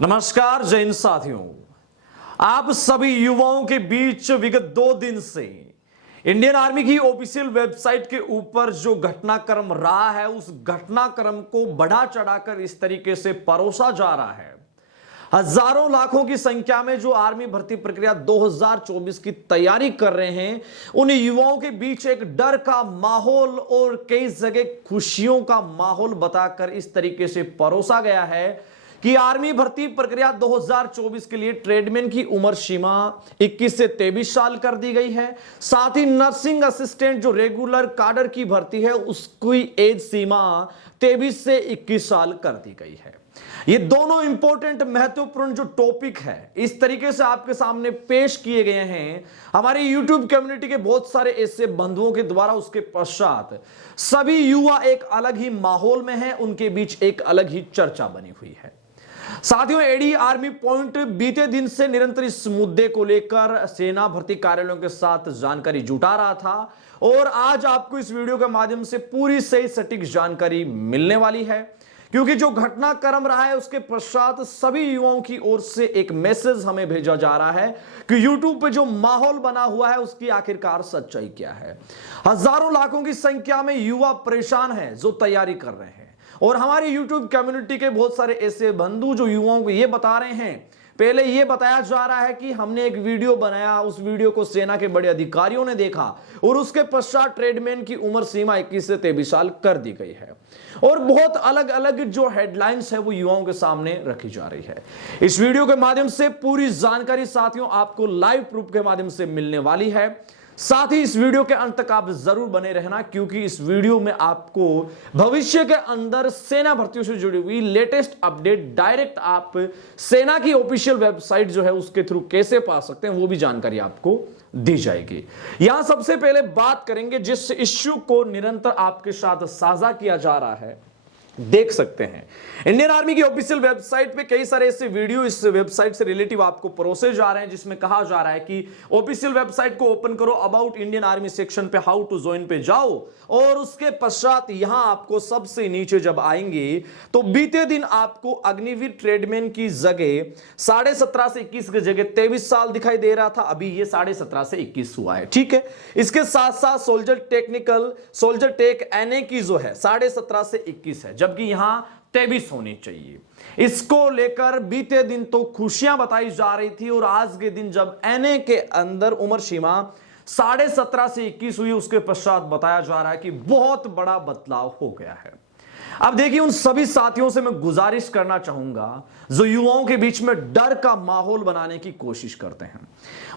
नमस्कार जय हिंद साथियों। आप सभी युवाओं के बीच विगत 2 दिन से इंडियन आर्मी की ऑफिशियल वेबसाइट के ऊपर जो घटनाक्रम रहा है उस घटनाक्रम को बढ़ा चढ़ाकर इस तरीके से परोसा जा रहा है। हजारों लाखों की संख्या में जो आर्मी भर्ती प्रक्रिया 2024 की तैयारी कर रहे हैं उन युवाओं के बीच एक डर का माहौल और कई जगह खुशियों का माहौल बताकर इस तरीके से परोसा गया है कि आर्मी भर्ती प्रक्रिया 2024 के लिए ट्रेडमैन की उम्र सीमा 21 से 23 साल कर दी गई है। साथ ही नर्सिंग असिस्टेंट जो रेगुलर काडर की भर्ती है उसकी एज सीमा 23 से 21 साल कर दी गई है। ये दोनों इंपॉर्टेंट महत्वपूर्ण जो टॉपिक है इस तरीके से आपके सामने पेश किए गए हैं हमारे YouTube कम्युनिटी के बहुत सारे ऐसे बंधुओं के द्वारा। उसके पश्चात सभी युवा एक अलग ही माहौल में हैं, उनके बीच एक अलग ही चर्चा बनी हुई है। साथियों, एडी आर्मी पॉइंट बीते दिन से निरंतर इस मुद्दे को लेकर सेना भर्ती कार्यालयों के साथ जानकारी जुटा रहा था और आज आपको इस वीडियो के माध्यम से पूरी सही सटीक जानकारी मिलने वाली है, क्योंकि जो घटनाक्रम रहा है उसके पश्चात सभी युवाओं की ओर से एक मैसेज हमें भेजा जा रहा है कि YouTube पे जो माहौल बना हुआ है उसकी आखिरकार सच्चाई क्या है। हजारों लाखों की संख्या में युवा परेशान हैं जो तैयारी कर रहे हैं और हमारे YouTube कम्युनिटी के बहुत सारे ऐसे बंधु जो युवाओं को ये बता रहे हैं। पहले ये बताया जा रहा है कि हमने एक वीडियो बनाया, उस वीडियो को सेना के बड़े अधिकारियों ने देखा और उसके पश्चात ट्रेडमैन की उम्र सीमा 21 से 23 साल कर दी गई है और बहुत अलग अलग जो हेडलाइंस है वो युवाओं के सामने रखी जा रही है। इस वीडियो के माध्यम से पूरी जानकारी साथियों आपको लाइव प्रूफ के माध्यम से मिलने वाली है। साथ ही इस वीडियो के अंत तक आप जरूर बने रहना, क्योंकि इस वीडियो में आपको भविष्य के अंदर सेना भर्तियों से जुड़ी हुई लेटेस्ट अपडेट डायरेक्ट आप सेना की ऑफिशियल वेबसाइट जो है उसके थ्रू कैसे पा सकते हैं वो भी जानकारी आपको दी जाएगी। यहां सबसे पहले बात करेंगे जिस इश्यू को निरंतर आपके साथ साझा किया जा रहा है। देख सकते हैं इंडियन आर्मी की ऑफिशियल वेबसाइट पे कई सारे ऐसे वीडियो इस वेबसाइट से रिलेटिव आपको परोसे जा रहे हैं, जिसमें कहा जा रहा है कि ऑफिशियल वेबसाइट को ओपन करो, अबाउट इंडियन आर्मी सेक्शन पे हाउ टू ज्वाइन पे जाओ और उसके पश्चात यहां आपको सबसे नीचे जब आएंगे तो बीते दिन आपको अग्निवीर ट्रेडमैन की जगह 17.5 से 21 की जगह 23 साल दिखाई दे रहा था। अभी ये 17.5 से 21 हुआ है, ठीक है। इसके साथ साथ सोल्जर टेक एनए की जो है 17.5 से 21 है, जबकि यहां 23 होनी चाहिए। इसको लेकर बीते दिन तो खुशियां बताई जा रही थी और आज के दिन जब एनए के अंदर उम्र सीमा 17.5 से 21 हुई उसके पश्चात बताया जा रहा है कि बहुत बड़ा बदलाव हो गया है। अब देखिए, उन सभी साथियों से मैं गुजारिश करना चाहूंगा जो युवाओं के बीच में डर का माहौल बनाने की कोशिश करते हैं,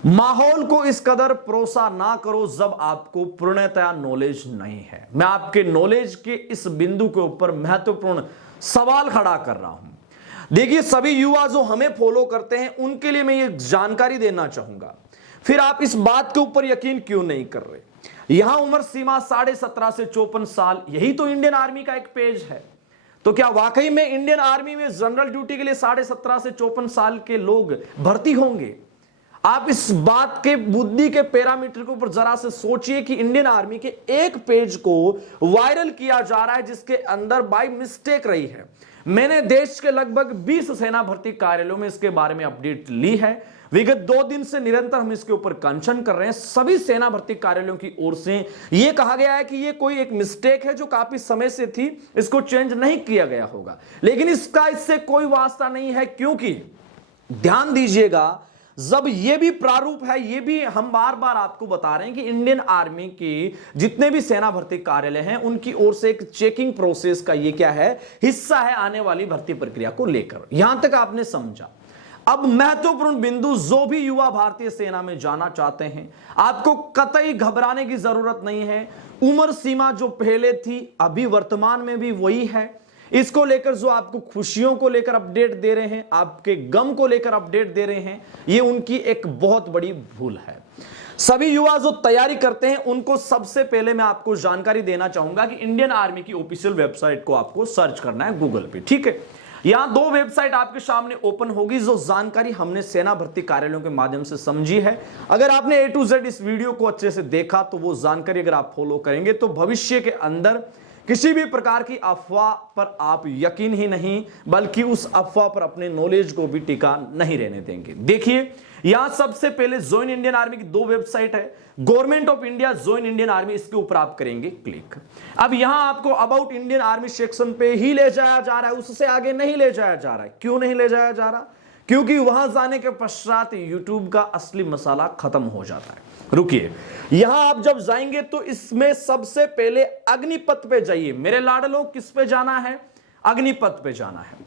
माहौल को इस कदर परोसा ना करो जब आपको पूर्णतया नॉलेज नहीं है। मैं आपके नॉलेज के इस बिंदु के ऊपर महत्वपूर्ण सवाल खड़ा कर रहा हूं। देखिए, सभी युवा जो हमें फॉलो करते हैं उनके लिए मैं ये जानकारी देना चाहूंगा, फिर आप इस बात के ऊपर यकीन क्यों नहीं कर रहे। यहां उम्र सीमा 17.5 से 54 साल, यही तो इंडियन आर्मी का एक पेज है। तो क्या वाकई में इंडियन आर्मी में जनरल ड्यूटी के लिए 17.5 से 54 साल के लोग भर्ती होंगे? आप इस बात के बुद्धि के पैरामीटर के ऊपर जरा से सोचिए कि इंडियन आर्मी के एक पेज को वायरल किया जा रहा है जिसके अंदर बाय मिस्टेक रही है। मैंने देश के लगभग 20 सेना भर्ती कार्यालयों में इसके बारे में अपडेट ली है। विगत 2 दिन से निरंतर हम इसके ऊपर कंचन कर रहे हैं। सभी सेना भर्ती कार्यालयों की ओर से यह कहा गया है कि यह कोई एक मिस्टेक है जो काफी समय से थी, इसको चेंज नहीं किया गया होगा, लेकिन इससे कोई वास्ता नहीं है, क्योंकि ध्यान दीजिएगा जब ये भी प्रारूप है, ये भी हम बार बार आपको बता रहे हैं कि इंडियन आर्मी की जितने भी सेना भर्ती कार्यालय हैं उनकी ओर से एक चेकिंग प्रोसेस का ये क्या है, हिस्सा है आने वाली भर्ती प्रक्रिया को लेकर। यहां तक आपने समझा। अब महत्वपूर्ण बिंदु, जो भी युवा भारतीय सेना में जाना चाहते हैं आपको कतई घबराने की जरूरत नहीं है। उम्र सीमा जो पहले थी अभी वर्तमान में भी वही है। इसको लेकर जो आपको खुशियों को लेकर अपडेट दे रहे हैं, आपके गम को लेकर अपडेट दे रहे हैं, ये उनकी एक बहुत बड़ी भूल है। सभी युवा जो तैयारी करते हैं उनको सबसे पहले मैं आपको जानकारी देना चाहूंगा कि इंडियन आर्मी की ऑफिशियल वेबसाइट को आपको सर्च करना है गूगल पे, ठीक है। यहां 2 वेबसाइट आपके सामने ओपन होगी जो जानकारी हमने सेना भर्ती कार्यालयों के माध्यम से समझी है। अगर आपने A to Z इस वीडियो को अच्छे से देखा तो वो जानकारी अगर आप फॉलो करेंगे तो भविष्य के अंदर किसी भी प्रकार की अफवाह पर आप यकीन ही नहीं बल्कि उस अफवाह पर अपने नॉलेज को भी टिका नहीं रहने देंगे। देखिए यहां सबसे पहले ज्वाइन इंडियन आर्मी की 2 वेबसाइट है, government of India, join Indian army, इसके ऊपर आप करेंगे क्लिक। अब यहां आपको अबाउट इंडियन आर्मी सेक्शन पे ही ले जाया जा रहा है, उससे आगे नहीं ले जाया जा रहा है। क्यों नहीं ले जाया जा रहा? क्योंकि वहां जाने के पश्चात यूट्यूब का असली मसाला खत्म हो जाता है। रुकिए, यहां आप जब जाएंगे तो इसमें सबसे पहले अग्निपथ पे जाइए। मेरे लाडलो, किस पे जाना है? अग्निपथ पे जाना है,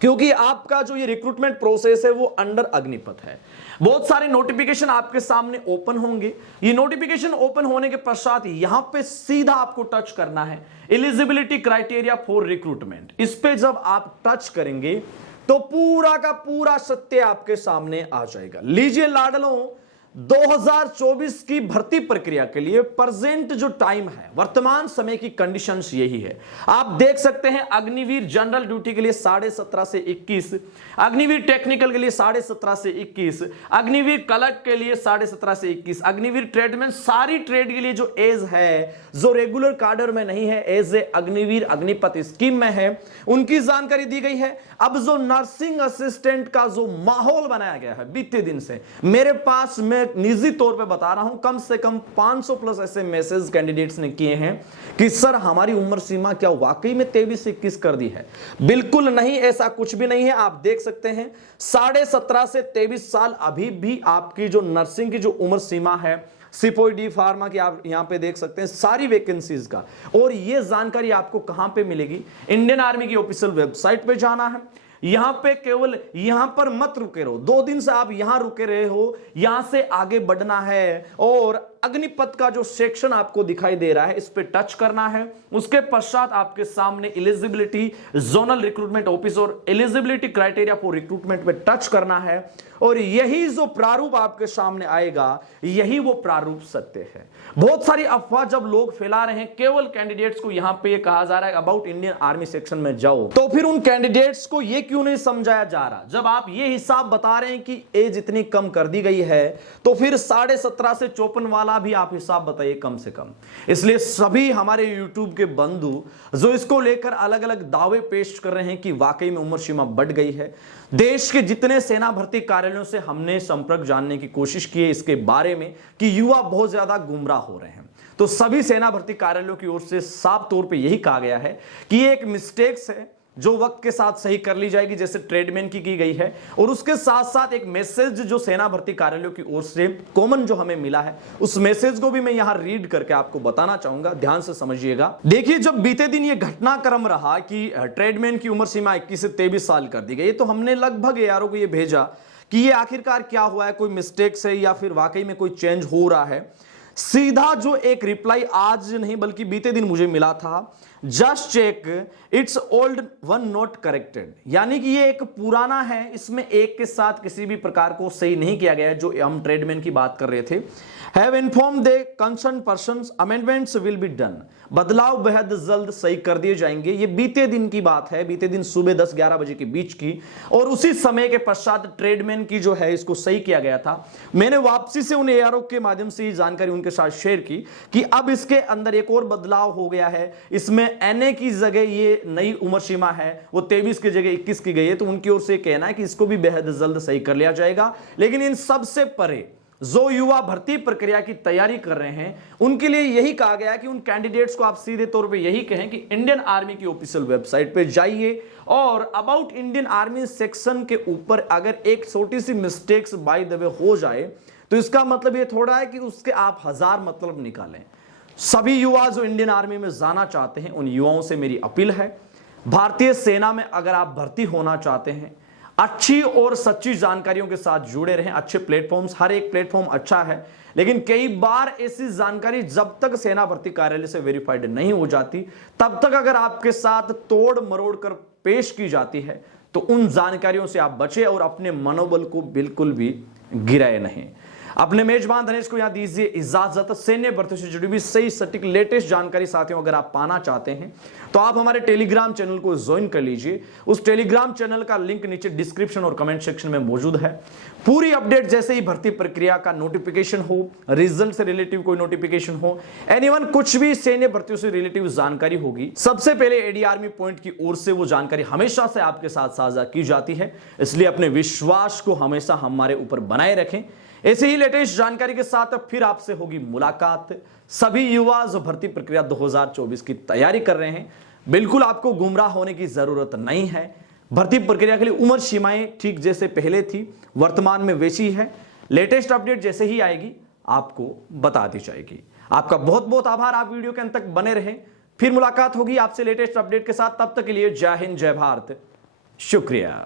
क्योंकि आपका जो ये रिक्रूटमेंट प्रोसेस है वो अंडर अग्निपथ है। बहुत सारे नोटिफिकेशन आपके सामने ओपन होंगे। ये नोटिफिकेशन ओपन होने के पश्चात यहां पे सीधा आपको टच करना है एलिजिबिलिटी क्राइटेरिया फॉर रिक्रूटमेंट। इस पे जब आप टच करेंगे तो पूरा का पूरा सत्य आपके सामने आ जाएगा। लीजिए लाडलों, 2024 की भर्ती प्रक्रिया के लिए प्रेजेंट जो टाइम है, वर्तमान समय की कंडीशंस यही है। आप देख सकते हैं अग्निवीर जनरल ड्यूटी के लिए 17.5 से 21, अग्निवीर टेक्निकल के लिए 17.5 से 21, अग्निवीर क्लर्क के लिए 17.5 से 21, अग्निवीर ट्रेडमैन, सारी ट्रेड के लिए जो एज है, जो रेगुलर कार्डर में नहीं है, as a Agniveer Agnipath scheme में है, उनकी जानकारी दी गई है। अब जो नर्सिंग असिस्टेंट का जो माहौल बनाया गया है बीते दिन से, मेरे पास मैं निजी तौर पे बता रहा हूं, कम से कम 500 प्लस ऐसे मैसेज कैंडिडेट्स ने किए हैं कि सर हमारी उम्र सीमा क्या वाकई में 23 से 21 कर दी है? बिल्कुल नहीं, ऐसा कुछ भी नहीं है। आप देख सकते हैं 17.5 से 23 साल अभी भी आपकी जो नर्सिंग की जो उम्र सीमा है, सिपोई डी फार्मा की आप यहां पे देख सकते हैं सारी वैकेंसीज का। और यह जानकारी आपको कहां पे मिलेगी? इंडियन आर्मी की ऑफिशियल वेबसाइट पे जाना है। यहां पे केवल यहां पर मत रुके रहो, 2 दिन से आप यहां रुके रहे हो, यहां से आगे बढ़ना है और अग्निपथ का जो सेक्शन आपको दिखाई दे रहा है इस पे टच करना है। उसके पश्चात आपके सामने एलिजिबिलिटी जोनल रिक्रूटमेंट ऑफिस और एलिजिबिलिटी क्राइटेरिया फॉर रिक्रूटमेंट पे टच करना है और यही जो प्रारूप आपके सामने आएगा, यही वो प्रारूप सत्य है। बहुत सारी अफवाह जब लोग फैला रहे हैं, केवल कैंडिडेट्स को यहां पे कहा जा रहा है अबाउट इंडियन आर्मी सेक्शन में जाओ, तो फिर उन कैंडिडेट्स को यह क्यों नहीं समझाया जा रहा? जब आप ये हिसाब बता रहे हैं कि एज इतनी कम कर दी गई है, तो फिर 17.5 से 54 वाला भी आप हिसाब बताइए कम से कम। इसलिए सभी हमारे YouTube के बंधु जो इसको लेकर अलग अलग दावे पेश कर रहे हैं कि वाकई में उम्र सीमा बढ़ गई है, देश के जितने सेना भर्ती कार्यालयों से हमने संपर्क जानने की कोशिश की है इसके बारे में कि युवा बहुत ज्यादा गुमराह हो रहे हैं, तो सभी सेना भर्ती कार्यालयों की ओर से साफ तौर पे यही कहा गया है कि ये एक मिस्टेक्स है जो वक्त के साथ सही कर ली जाएगी, जैसे ट्रेडमैन की गई है। और उसके साथ साथ एक मैसेज जो सेना भर्ती कार्यालयों की ओर से कॉमन जो हमें मिला है, उस मैसेज को भी मैं यहां रीड करके आपको बताना चाहूंगा, ध्यान से समझिएगा। देखिए, जब बीते दिन ये घटनाक्रम रहा कि ट्रेडमैन की उम्र सीमा 21 से 23 साल कर दी गई, तो हमने लगभग यारों को ये भेजा कि ये आखिरकार क्या हुआ है, कोई मिस्टेक्स है या फिर वाकई में कोई चेंज हो रहा है। सीधा जो एक रिप्लाई आज नहीं बल्कि बीते दिन मुझे मिला था, just check it's old one not corrected, यानी कि ये एक पुराना है, इसमें एक के साथ किसी भी प्रकार को सही नहीं किया गया है। जो हम ट्रेडमैन की बात कर रहे थे, have inform they concern persons amendments will be done, बदलाव बेहद जल्द सही कर दिए जाएंगे। ये बीते दिन की बात है, बीते दिन सुबह 10-11 बजे के बीच की, और उसी समय के पश्चात ट्रेडमैन की जो है इसको सही किया गया था। मैंने वापसी से उन एआरओ के माध्यम से ये जानकारी उनके साथ शेयर की कि अब इसके अंदर एक और बदलाव हो गया है, इसमें एनए की जगह ये नई उम्र सीमा है वो 23 की जगह 21 की गई है, तो उनकी ओर से कहना है कि इसको भी बेहद जल्द सही कर लिया जाएगा। लेकिन इन सबसे परे जो युवा भर्ती प्रक्रिया की तैयारी कर रहे हैं उनके लिए यही कहा गया है कि उन कैंडिडेट्स को आप सीधे तौर पे यही कहें कि इंडियन आर्मी की ऑफिशियल वेबसाइट पे जाइए और अबाउट इंडियन आर्मी सेक्शन के ऊपर अगर एक छोटी सी मिस्टेक्स बाय द वे हो जाए तो इसका मतलब ये थोड़ा है कि उसके आप 1000 मतलब निकालें। सभी युवा जो इंडियन आर्मी में जाना चाहते हैं उन युवाओं से मेरी अपील है, भारतीय सेना में अगर आप भर्ती होना चाहते हैं, अच्छी और सच्ची जानकारियों के साथ जुड़े रहें। अच्छे प्लेटफॉर्म्स, हर एक प्लेटफॉर्म अच्छा है, लेकिन कई बार ऐसी जानकारी जब तक सेना भर्ती कार्यालय से वेरीफाइड नहीं हो जाती तब तक अगर आपके साथ तोड़ मरोड़ कर पेश की जाती है तो उन जानकारियों से आप बचें और अपने मनोबल को बिल्कुल भी गिराए नहीं। अपने मेजबान धनेश को यहां दीजिए इजाजत। सैन्य भर्ती से जुड़ी हुई सही सटीक लेटेस्ट जानकारी साथियों अगर आप पाना चाहते हैं तो आप हमारे टेलीग्राम चैनल को ज्वाइन कर लीजिए। उस टेलीग्राम चैनल का लिंक नीचे डिस्क्रिप्शन और कमेंट सेक्शन में मौजूद है। पूरी अपडेट जैसे ही भर्ती प्रक्रिया का नोटिफिकेशन हो, रिजल्ट से रिलेटिव कोई नोटिफिकेशन हो, एनीवन कुछ भी सैन्य भर्तियों से रिलेटिव जानकारी होगी, सबसे पहले एडी आर्मी पॉइंट की ओर से वो जानकारी हमेशा से आपके साथ साझा की जाती है। इसलिए अपने विश्वास को हमेशा हमारे ऊपर बनाए रखें। ऐसे ही लेटेस्ट जानकारी के साथ फिर आपसे होगी मुलाकात। सभी युवा जो भर्ती प्रक्रिया 2024 की तैयारी कर रहे हैं, बिल्कुल आपको गुमराह होने की जरूरत नहीं है। भर्ती प्रक्रिया के लिए उम्र सीमाएं ठीक जैसे पहले थी वर्तमान में वैसी है। लेटेस्ट अपडेट जैसे ही आएगी आपको बता दी जाएगी। आपका बहुत बहुत आभार, आप वीडियो के अंत तक बने रहें। फिर मुलाकात होगी आपसे लेटेस्ट अपडेट के साथ। तब तक के लिए जय हिंद, जय भारत, शुक्रिया।